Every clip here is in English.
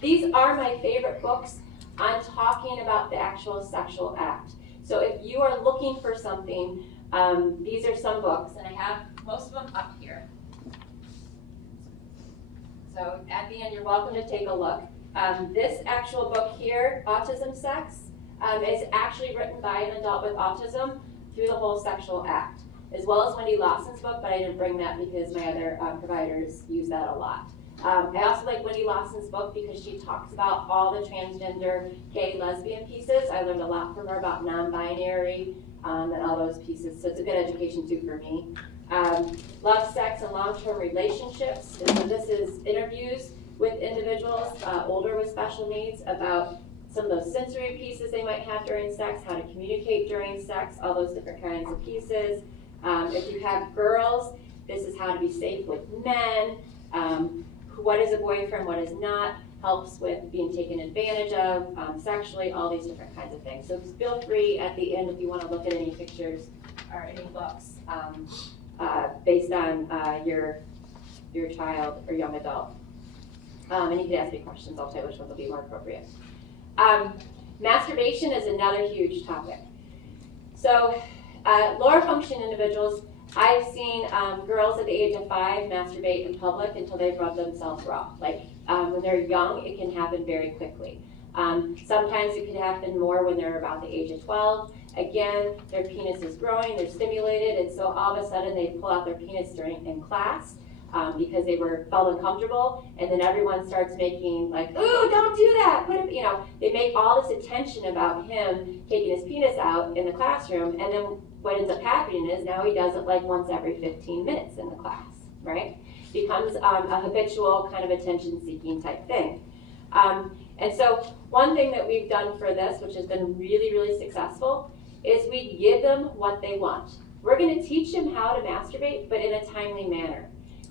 These are my favorite books on talking about the actual sexual act. So if you are looking for something, these are some books, and I have most of them up here. So at the end, you're welcome to take a look. This actual book here, Autism Sex, is actually written by an adult with autism through the whole sexual act, as well as Wendy Lawson's book, but I didn't bring that because my other providers use that a lot. I also like Wendy Lawson's book because she talks about all the transgender, gay, lesbian pieces. I learned a lot from her about non-binary and all those pieces, so it's a good education too for me. Love, Sex, and Long-Term Relationships. And so this is interviews with individuals, older with special needs, about some of those sensory pieces they might have during sex, how to communicate during sex, all those different kinds of pieces. If you have girls, this is how to be safe with men, what is a boyfriend, what is not, helps with being taken advantage of sexually, all these different kinds of things. So feel free at the end if you want to look at any pictures or any books based on your child or young adult. And you can ask me questions, I'll tell you which ones will be more appropriate. Masturbation is another huge topic. So lower function individuals, I've seen girls at the age of 5 masturbate in public until they've rubbed themselves raw. Like when they're young, it can happen very quickly. Sometimes it can happen more when they're about the age of 12. Again, their penis is growing, they're stimulated, and so all of a sudden they pull out their penis in class because they felt uncomfortable, and then everyone starts making like, ooh, don't do that, put it, they make all this attention about him taking his penis out in the classroom, and then what ends up happening is now he does it like once every 15 minutes in the class, right? Becomes a habitual kind of attention-seeking type thing. And so one thing that we've done for this, which has been really, really successful, is we give them what they want. We're going to teach them how to masturbate, but in a timely manner.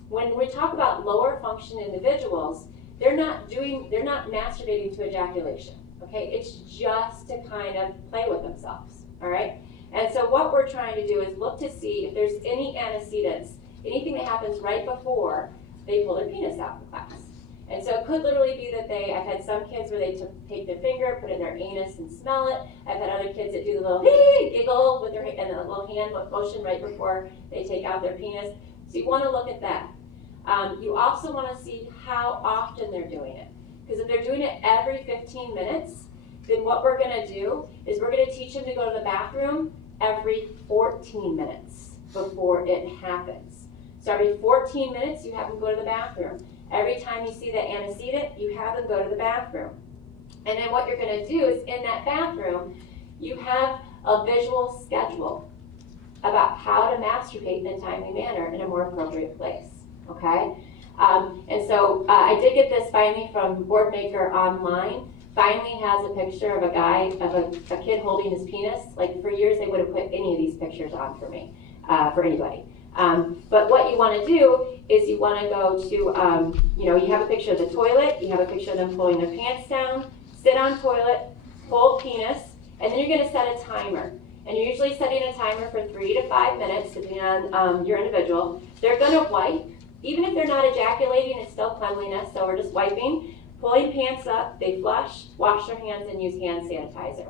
When we talk about lower function individuals, they're not masturbating to ejaculation, okay? It's just to kind of play with themselves, all right? And so what we're trying to do is look to see if there's any antecedents, anything that happens right before they pull their penis out in class. And so it could literally be that I've had some kids where they take their finger, put it in their anus and smell it. I've had other kids that do the little giggle with their and a little hand motion right before they take out their penis. So you want to look at that. You also want to see how often they're doing it. Because if they're doing it every 15 minutes, then what we're going to do is we're going to teach them to go to the bathroom every 14 minutes before it happens. So every 14 minutes, you have them go to the bathroom. Every time you see the antecedent, you have them go to the bathroom. And then what you're going to do is in that bathroom, you have a visual schedule about how to masturbate in a timely manner in a more appropriate place, okay? And so I did get this finally from Boardmaker online. Finally has a picture of a guy, of a kid holding his penis. Like for years, they would have put any of these pictures on for me, for anybody. But what you want to do is you want to go to, you have a picture of the toilet, you have a picture of them pulling their pants down, sit on toilet, hold penis, and then you're going to set a timer. And you're usually setting a timer for 3 to 5 minutes, depending on your individual. They're going to wipe. Even if they're not ejaculating, it's still cleanliness, so we're just wiping, pulling pants up, they flush, wash their hands, and use hand sanitizer.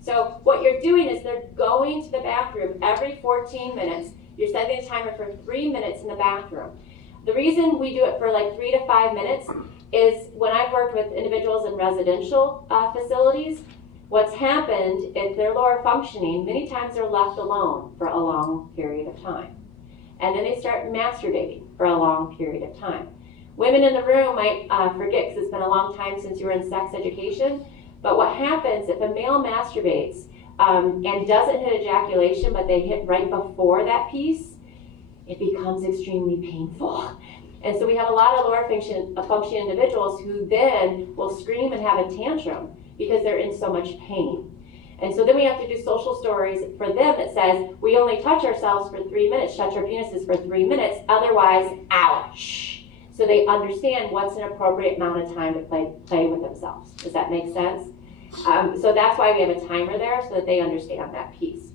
So what you're doing is they're going to the bathroom every 14 minutes. You're setting a timer for 3 minutes in the bathroom. The reason we do it for like 3 to 5 minutes is when I've worked with individuals in residential facilities, what's happened if they're lower functioning, many times they're left alone for a long period of time. And then they start masturbating for a long period of time. Women in the room might forget because it's been a long time since you were in sex education, but what happens if a male masturbates and doesn't hit ejaculation, but they hit right before that piece, it becomes extremely painful. And so we have a lot of lower function individuals who then will scream and have a tantrum because they're in so much pain. And so then we have to do social stories for them that says, we only touch ourselves for 3 minutes, touch our penises for 3 minutes, otherwise, ouch. So they understand what's an appropriate amount of time to play with themselves. Does that make sense? So that's why we have a timer there, so that they understand that piece.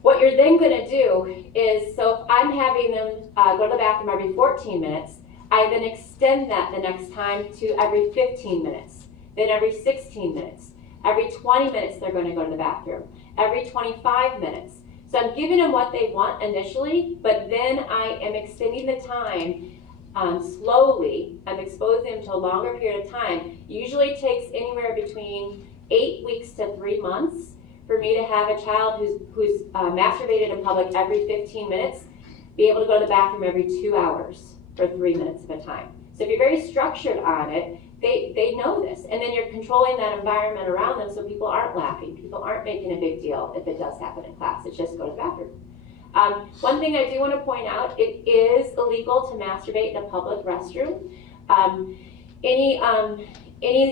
What you're then going to do is, so if I'm having them go to the bathroom every 14 minutes, I then extend that the next time to every 15 minutes, then every 16 minutes. Every 20 minutes they're going to go to the bathroom. Every 25 minutes. So I'm giving them what they want initially, but then I am extending the time slowly. I'm exposing them to a longer period of time. Usually it takes anywhere between 8 weeks to 3 months for me to have a child who's masturbated in public every 15 minutes be able to go to the bathroom every 2 hours for 3 minutes at a time. So if you're very structured on it, they know this. And then you're controlling that environment around them so people aren't laughing. People aren't making a big deal if it does happen in class. It's just go to the bathroom. One thing I do want to point out, it is illegal to masturbate in a public restroom. Any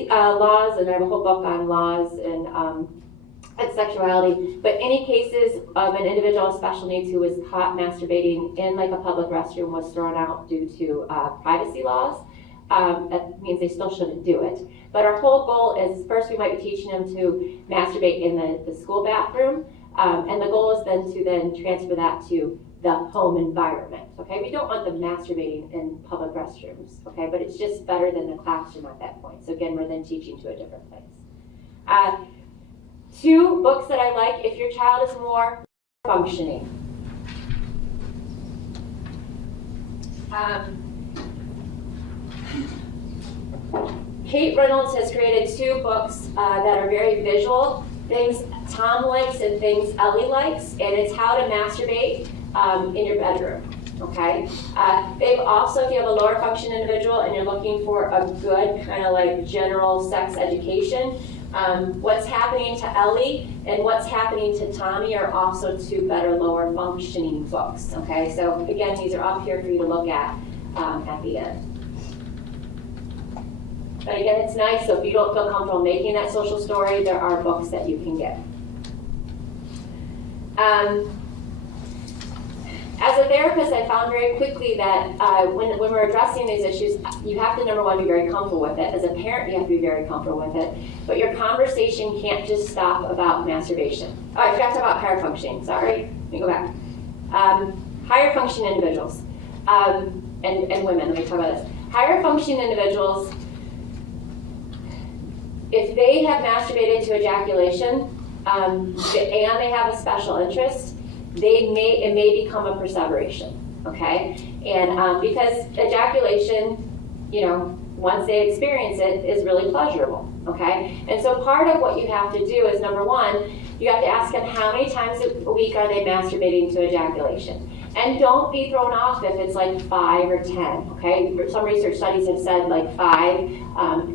laws, and I have a whole book on laws and sexuality, but any cases of an individual with special needs who was caught masturbating in like a public restroom was thrown out due to privacy laws. That means they still shouldn't do it. But our whole goal is, first we might be teaching them to masturbate in the school bathroom, and the goal is then to transfer that to the home environment, okay? We don't want them masturbating in public restrooms, okay? But it's just better than the classroom at that point. So again, we're then teaching to a different place. 2 books that I like if your child is more functioning. Kate Reynolds has created 2 books that are very visual, things Tom likes and things Ellie likes, and it's how to masturbate in your bedroom, okay? They've also, if you have a lower function individual and you're looking for a good kind of like general sex education, what's happening to Ellie and what's happening to Tommy are also 2 better lower functioning books, okay? So again, these are up here for you to look at the end. But again, it's nice, so if you don't feel comfortable making that social story, there are books that you can get. As a therapist, I found very quickly that when we're addressing these issues, you have to, number one, be very comfortable with it. As a parent, you have to be very comfortable with it. But your conversation can't just stop about masturbation. Oh, I forgot to talk about higher functioning. Sorry. Let me go back. Higher functioning individuals and women. Let me talk about this. Higher functioning individuals, if they have masturbated to ejaculation and they have a special interest, it may become a perseveration, okay? And because ejaculation, once they experience it, is really pleasurable, okay? And so part of what you have to do is, number one, you have to ask them how many times a week are they masturbating to ejaculation. And don't be thrown off if it's like 5 or 10, okay? Some research studies have said like 5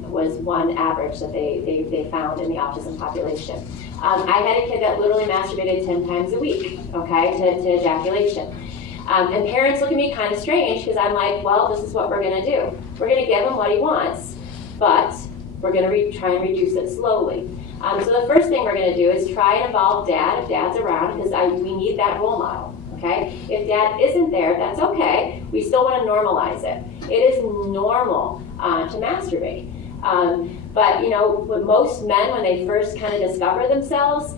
was one average that they found in the autism population. I had a kid that literally masturbated 10 times a week, okay, to ejaculation. And parents look at me kind of strange because I'm like, well, this is what we're going to do. We're going to give him what he wants, but we're going to try and reduce it slowly. So the first thing we're going to do is try and involve dad if dad's around, because we need that role model. Okay? If dad isn't there, that's okay. We still want to normalize it. It is normal to masturbate. But with most men, when they first kind of discover themselves,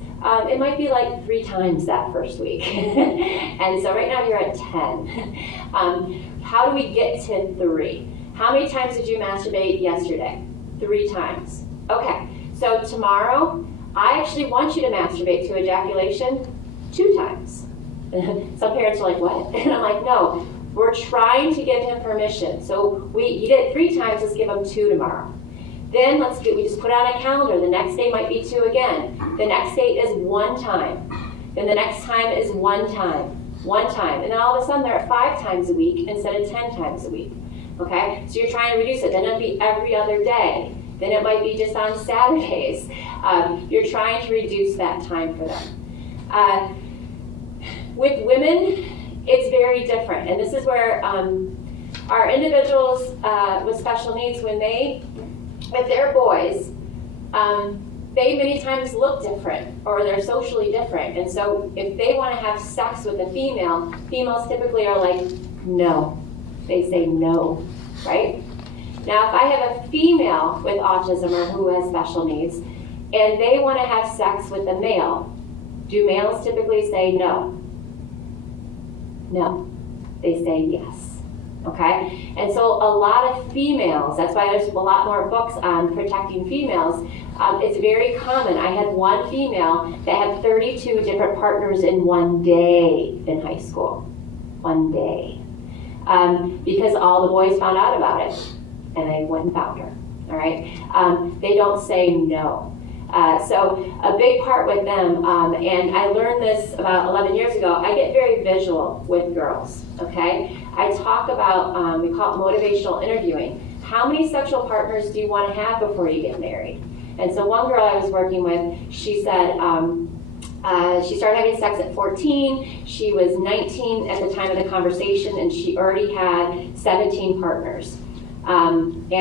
it might be like 3 times that first week. And so right now you're at 10. How do we get to 3? How many times did you masturbate yesterday? 3 times. Okay, so tomorrow, I actually want you to masturbate to ejaculation 2 times. Some parents are like, what? And I'm like, no, we're trying to give him permission. So he did it 3 times, let's give him 2 tomorrow. Then we just put out a calendar. The next day might be 2 again. The next day is 1 time. Then the next time is 1 time. 1 time. And then all of a sudden they're at 5 times a week instead of 10 times a week. Okay? So you're trying to reduce it. Then it'll be every other day. Then it might be just on Saturdays. You're trying to reduce that time for them. With women, it's very different. And this is where our individuals with special needs, if they're boys, they many times look different or they're socially different. And so if they want to have sex with a female, females typically are like, no. They say no, right? Now, if I have a female with autism or who has special needs, and they want to have sex with a male, do males typically say no? No. They say yes. okay? And so a lot of females, that's why there's a lot more books on protecting females. It's very common. I had one female that had 32 different partners in one day in high school. One day. Because all the boys found out about it, and they went and found her, all right? They don't say no. So a big part with them, and I learned this about 11 years ago, I get very visual with girls, okay? I talk about, we call it motivational interviewing. How many sexual partners do you want to have before you get married? And so one girl I was working with, she said, she started having sex at 14, she was 19 at the time of the conversation, and she already had 17 partners. And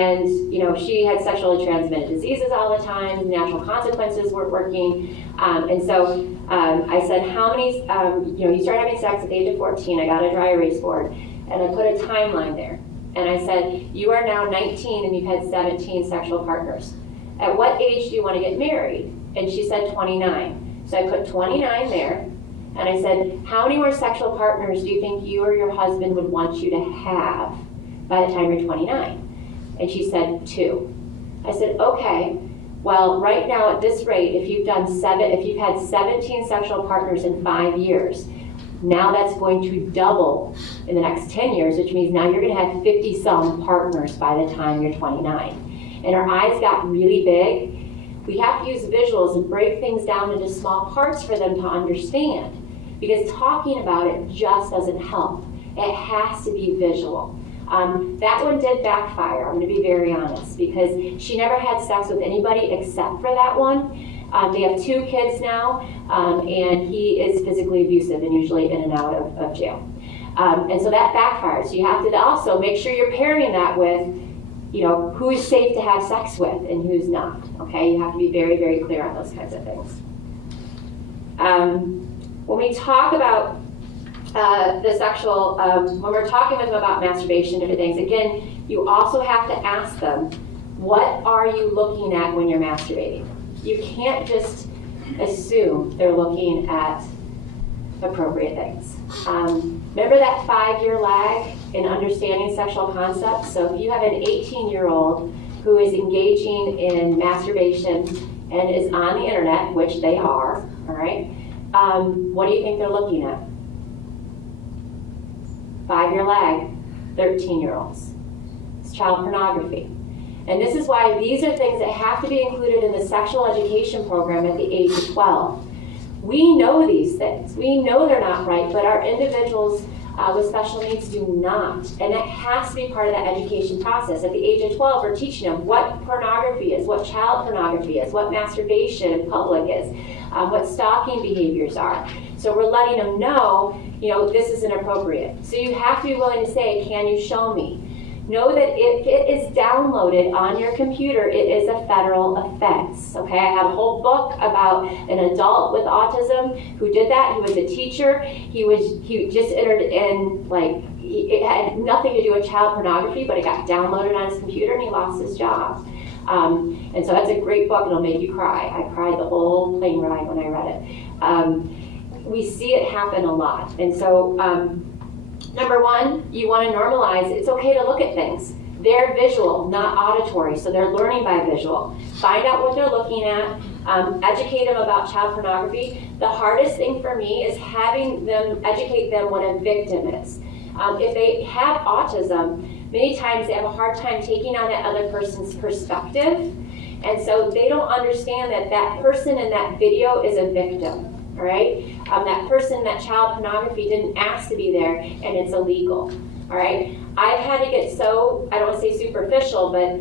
you know, she had sexually transmitted diseases all the time, natural consequences weren't working, and so I said, how many, you know, you started having sex at the age of 14, I got a dry erase board, and I put a timeline there, and I said, you are now 19 and you've had 17 sexual partners. At what age do you want to get married? And she said 29. So I put 29 there, and I said, how many more sexual partners do you think you or your husband would want you to have by the time you're 29? And she said 2. I said, okay, well, right now at this rate, if you've had 17 sexual partners in 5 years, now that's going to double in the next 10 years, which means now you're going to have 50-some partners by the time you're 29. And our eyes got really big. We have to use visuals and break things down into small parts for them to understand, because talking about it just doesn't help. It has to be visual. That one did backfire, I'm going to be very honest, because she never had sex with anybody except for that one. They have 2 kids now, and he is physically abusive and usually in and out of jail. And so that backfires. So you have to also make sure you're pairing that with, you know, who's safe to have sex with and who's not, okay? You have to be very, very clear on those kinds of things. When we talk about the sexual, when we're talking with them about masturbation, different things, again, you also have to ask them, what are you looking at when you're masturbating? You can't just assume they're looking at appropriate things. Remember that 5-year lag in understanding sexual concepts? So if you have an 18-year-old who is engaging in masturbation and is on the internet, which they are, all right, what do you think they're looking at? 5-year lag, 13-year-olds. It's child pornography. And this is why these are things that have to be included in the sexual education program at the age of 12. We know these things. We know they're not right, but our individuals with special needs do not. And that has to be part of that education process. At the age of 12, we're teaching them what pornography is, what child pornography is, what masturbation in public is, what stalking behaviors are. So we're letting them know, you know, this is inappropriate. So you have to be willing to say, can you show me? Know that if it is downloaded on your computer, it is a federal offense. Okay, I have a whole book about an adult with autism who did that. He was a teacher. He just entered in, like, it had nothing to do with child pornography, but it got downloaded on his computer and he lost his job. And so that's a great book. It'll make you cry. I cried the whole plane ride when I read it. We see it happen a lot, and so. Number one, you want to normalize, it's okay to look at things. They're visual, not auditory, so they're learning by visual. Find out what they're looking at, educate them about child pornography. The hardest thing for me is having them educate them what a victim is. If they have autism, many times they have a hard time taking on that other person's perspective, and so they don't understand that that person in that video is a victim. All right, that person, that child pornography didn't ask to be there, and it's illegal. All right, I've had to get so, I don't want to say superficial, but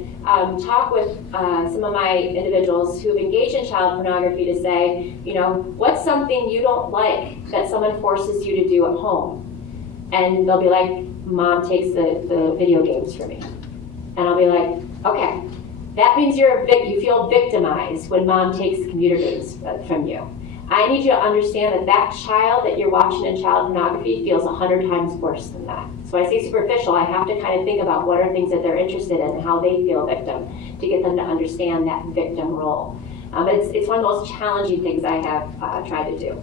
talk with some of my individuals who have engaged in child pornography to say, you know, what's something you don't like that someone forces you to do at home? And they'll be like, Mom takes the video games from me. And I'll be like, okay, that means you feel victimized when Mom takes the computer games from you. I need you to understand that that child that you're watching in child pornography feels 100 times worse than that. So when I say superficial, I have to kind of think about what are things that they're interested in and how they feel victim to get them to understand that victim role. But it's one of the most challenging things I have tried to do.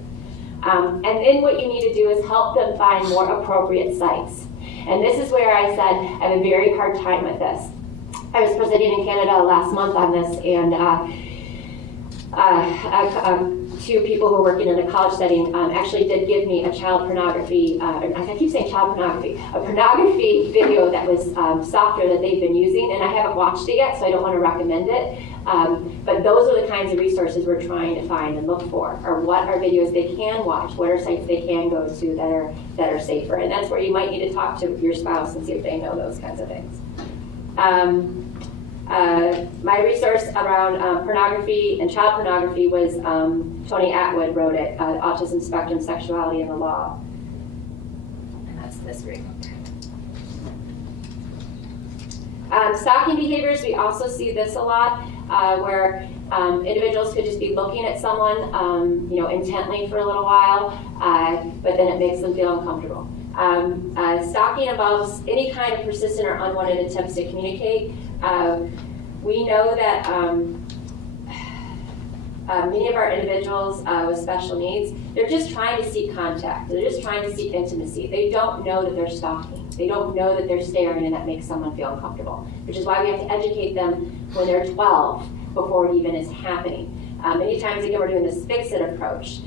And then what you need to do is help them find more appropriate sites. And this is where I said I have a very hard time with this. I was presenting in Canada last month on this, and two people who were working in a college setting actually did give me a child pornography, I keep saying child pornography, a pornography video that was software that they've been using, and I haven't watched it yet, so I don't want to recommend it. But those are the kinds of resources we're trying to find and look for, or what are videos they can watch, what are sites they can go to that are safer. And that's where you might need to talk to your spouse and see if they know those kinds of things. My resource around pornography and child pornography was Tony Atwood wrote it, Autism Spectrum, Sexuality and the Law. And that's this right. Stalking behaviors, we also see this a lot, where individuals could just be looking at someone intently for a little while, but then it makes them feel uncomfortable. Stalking involves any kind of persistent or unwanted attempts to communicate. We know that many of our individuals with special needs, they're just trying to seek contact. They're just trying to seek intimacy. They don't know that they're stalking. They don't know that they're staring and that makes someone feel uncomfortable, which is why we have to educate them when they're 12 before it even is happening. Many times, again, we're doing this fix-it approach.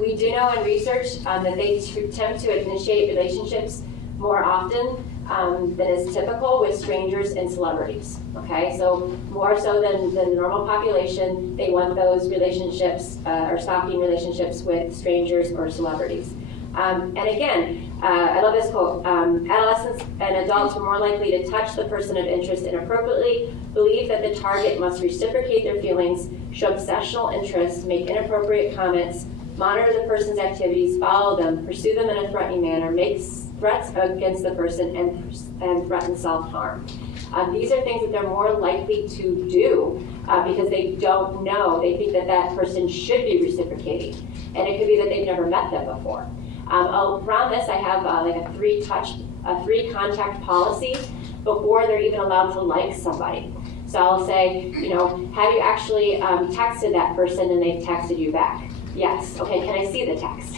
We do know in research that they attempt to initiate relationships more often than is typical with strangers and celebrities. Okay, so more so than the normal population, they want those relationships or stalking relationships with strangers or celebrities. And again, I love this quote, adolescents and adults are more likely to touch the person of interest inappropriately, believe that the target must reciprocate their feelings, show obsessional interest, make inappropriate comments, monitor the person's activities, follow them, pursue them in a threatening manner, make threats against the person, and threaten self-harm. These are things that they're more likely to do because they don't know. They think that that person should be reciprocating. And it could be that they've never met them before. Around this, I have like a three contact policy before they're even allowed to like somebody. So I'll say, have you actually texted that person and they've texted you back? Yes. Okay, can I see the text?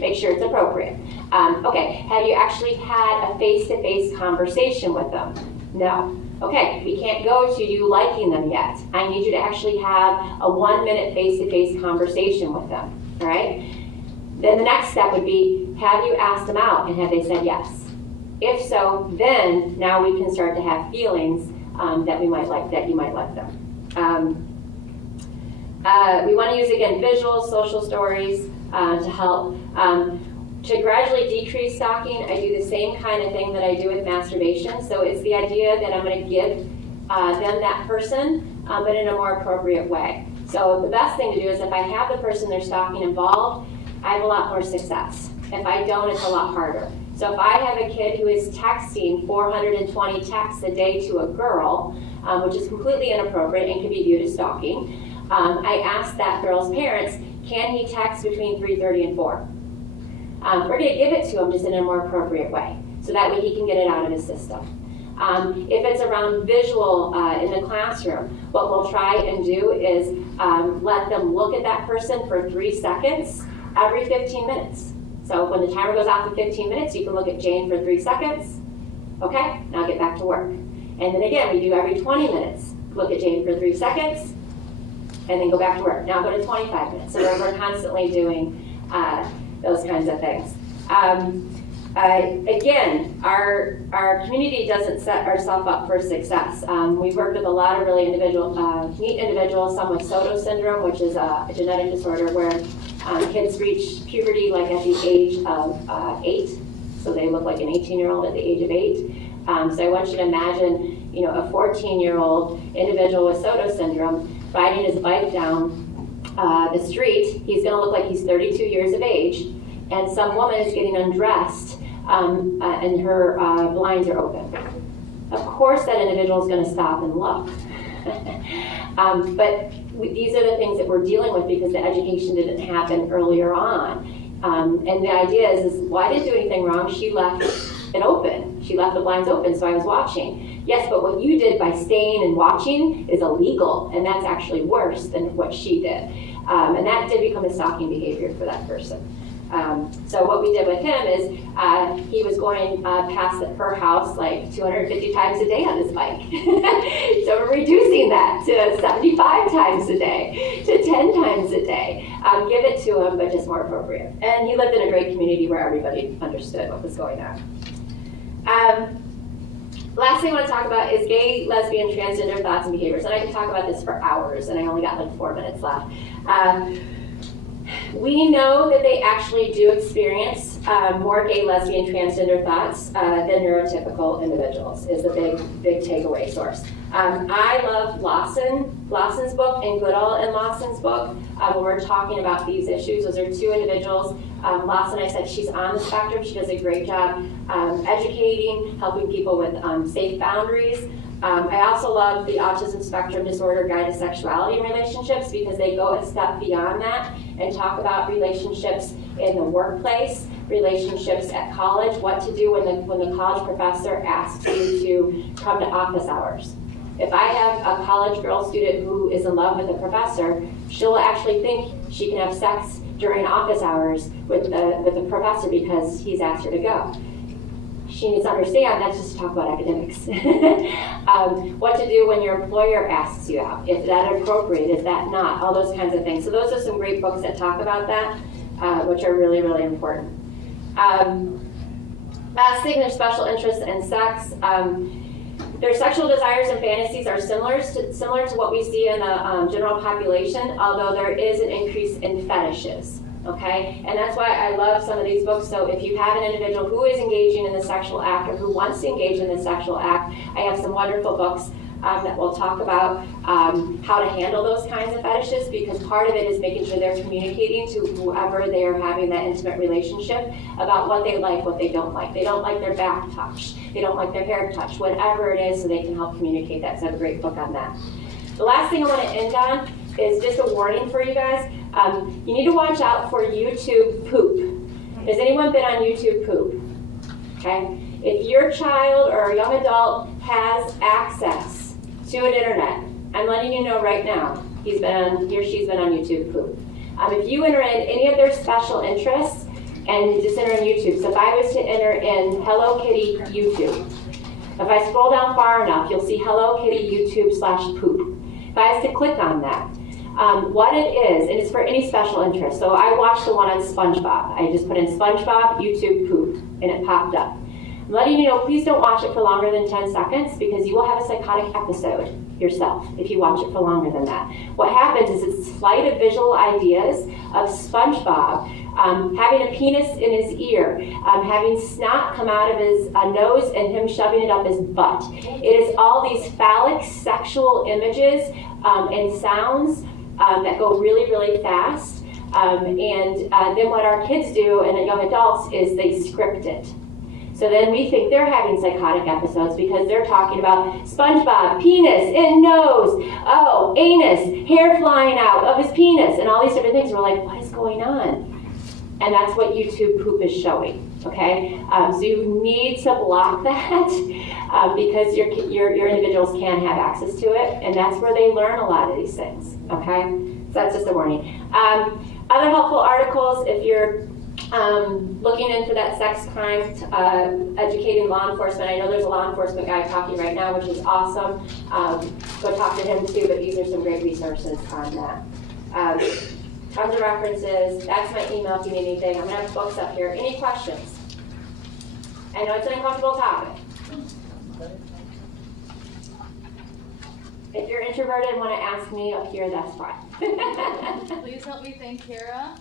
Make sure it's appropriate. Okay, have you actually had a face-to-face conversation with them? No. Okay, we can't go to you liking them yet. I need you to actually have a 1-minute face-to-face conversation with them, all right? Then the next step would be, have you asked them out and have they said yes? If so, then now we can start to have feelings that you might like them. We want to use, again, visuals, social stories to help. To gradually decrease stalking, I do the same kind of thing that I do with masturbation. So it's the idea that I'm going to give them that person, but in a more appropriate way. So the best thing to do is if I have the person they're stalking involved, I have a lot more success. If I don't, it's a lot harder. So if I have a kid who is texting 420 texts a day to a girl, which is completely inappropriate and can be viewed as stalking, I ask that girl's parents, can he text between 3:30 and 4? We're going to give it to him just in a more appropriate way, so that way he can get it out of his system. If it's around visual in the classroom, what we'll try and do is let them look at that person for 3 seconds every 15 minutes. So when the timer goes off at 15 minutes, you can look at Jane for 3 seconds. Okay, now get back to work. And then again, we do every 20 minutes. Look at Jane for 3 seconds, and then go back to work. Now go to 25 minutes. So we're constantly doing those kinds of things. Again, our community doesn't set ourselves up for success. We've worked with a lot of really neat individuals, some with Soto syndrome, which is a genetic disorder where kids reach puberty like at the age of 8. So they look like an 18-year-old at the age of 8. So I want you to imagine, a 14-year-old individual with Soto syndrome riding his bike down the street. He's going to look like he's 32 years of age, and some woman is getting undressed, and her blinds are open. Of course, that individual is going to stop and look. But these are the things that we're dealing with because the education didn't happen earlier on. And the idea is well, I didn't do anything wrong. She left it open. She left the blinds open, so I was watching. Yes, but what you did by staying and watching is illegal, and that's actually worse than what she did. And that did become a stalking behavior for that person. So what we did with him is he was going past her house like 250 times a day on his bike. So we're reducing that to 75 times a day, to 10 times a day. Give it to him, but just more appropriate. And he lived in a great community where everybody understood what was going on. Last thing I want to talk about is gay, lesbian, transgender thoughts and behaviors. And I can talk about this for hours, and I only got like 4 minutes left. We know that they actually do experience more gay, lesbian, transgender thoughts than neurotypical individuals, is the big takeaway source. I love Lawson's book and Goodall and Lawson's book when we're talking about these issues. Those are two individuals. Lawson, I said she's on the spectrum. She does a great job educating, helping people with safe boundaries. I also love the Autism Spectrum Disorder Guide to Sexuality and Relationships because they go a step beyond that and talk about relationships in the workplace, relationships at college, what to do when the college professor asks you to come to office hours. If I have a college girl student who is in love with a professor, she'll actually think she can have sex during office hours with the professor because he's asked her to go. She needs to understand that's just to talk about academics. What to do when your employer asks you out. Is that appropriate? Is that not? All those kinds of things. So those are some great books that talk about that, which are really, really important. Last thing, their special interests and sex. Their sexual desires and fantasies are similar to what we see in the general population, although there is an increase in fetishes. Okay, and that's why I love some of these books. So if you have an individual who is engaging in the sexual act or who wants to engage in the sexual act, I have some wonderful books that will talk about how to handle those kinds of fetishes, because part of it is making sure they're communicating to whoever they are having that intimate relationship about what they like, what they don't like. They don't like their back touch. They don't like their hair touch, whatever it is, so they can help communicate that. So I have a great book on that. The last thing I want to end on is just a warning for you guys. You need to watch out for YouTube poop. Has anyone been on YouTube poop? Okay. If your child or a young adult has access to an internet, I'm letting you know right now, he or she's been on YouTube poop. If you enter in any of their special interests, and just enter in YouTube. So if I was to enter in Hello Kitty YouTube, if I scroll down far enough, you'll see Hello Kitty YouTube/poop. If I was to click on that, what it is, and it's for any special interest. So I watched the one on SpongeBob. I just put in SpongeBob YouTube poop, and it popped up. I'm letting you know, please don't watch it for longer than 10 seconds because you will have a psychotic episode yourself if you watch it for longer than that. What happens is it's slight visual ideas of SpongeBob having a penis in his ear, having snot come out of his nose and him shoving it up his butt. It is all these phallic sexual images and sounds that go really, really fast. And then what our kids do and the young adults is they script it. So then we think they're having psychotic episodes because they're talking about SpongeBob, penis, in nose, oh, anus, hair flying out of his penis, and all these different things. We're like, what is going on? And that's what YouTube poop is showing, okay? So you need to block that because your individuals can have access to it, and that's where they learn a lot of these things, okay? So that's just a warning. Other helpful articles, if you're looking into that sex crime, educating law enforcement. I know there's a law enforcement guy talking right now, which is awesome. Go talk to him too, but these are some great resources on that. Tons of references. That's my email if you need anything. I'm going to have books up here. Any questions? I know it's an uncomfortable topic. If you're introverted and want to ask me up here, that's fine. Please help me thank Kara.